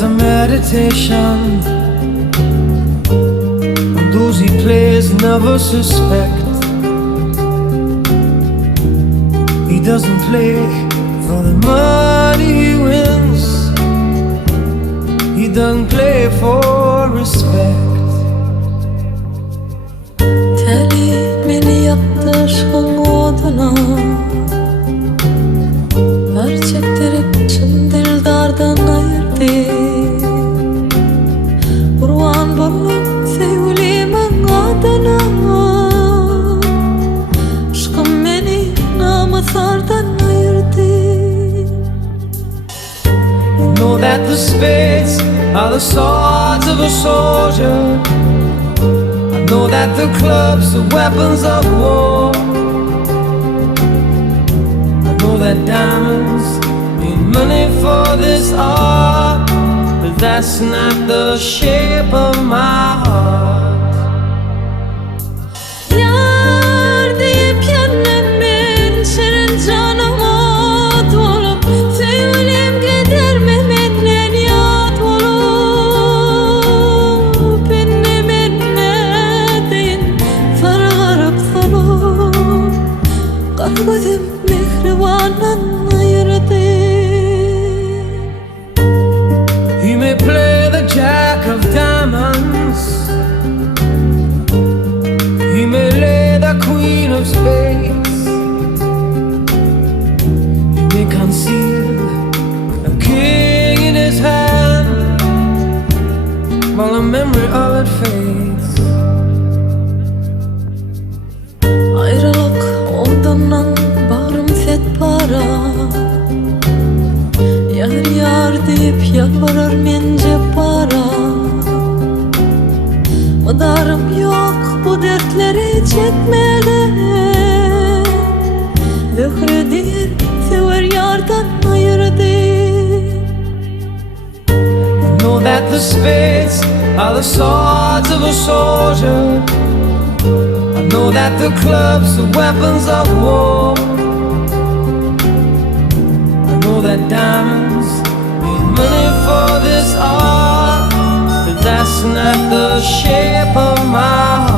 has a meditation, and those he plays never suspect. He doesn't play for the money he wins, he doesn't play for respect. Teli meni yaptı aşkın oduna, ver çektirip çın dildardan ayırdı. Kurban bulup sevgilimin adına, aşkım beni namuslardan ayırdı. You know that the spades are the swords of a soldier. I know that the clubs are weapons of war. I know that diamonds mean money for this art, but that's not the shape of my heart. Yar deyip yanımın senin canıma dolup, sevgilim gidermemenden yad olup, beni deyin fararıp kalıp, kalbim mihribanın ayırdı. He may play the jack of diamonds, he may lay the queen of spades, he may conceal a king in his hand while the memory of it fades. Ayrılık ondan bağrım fetpara, yar yar deyip yalvarır mence para. Madarım yok bu dertleri çekmede, zöhre değil sever yardan ayırdı. I know that the spades are the swords of a soldier. I know that the clubs are weapons of war. I know that diamonds mean money for this art, but that's not the shape of my heart.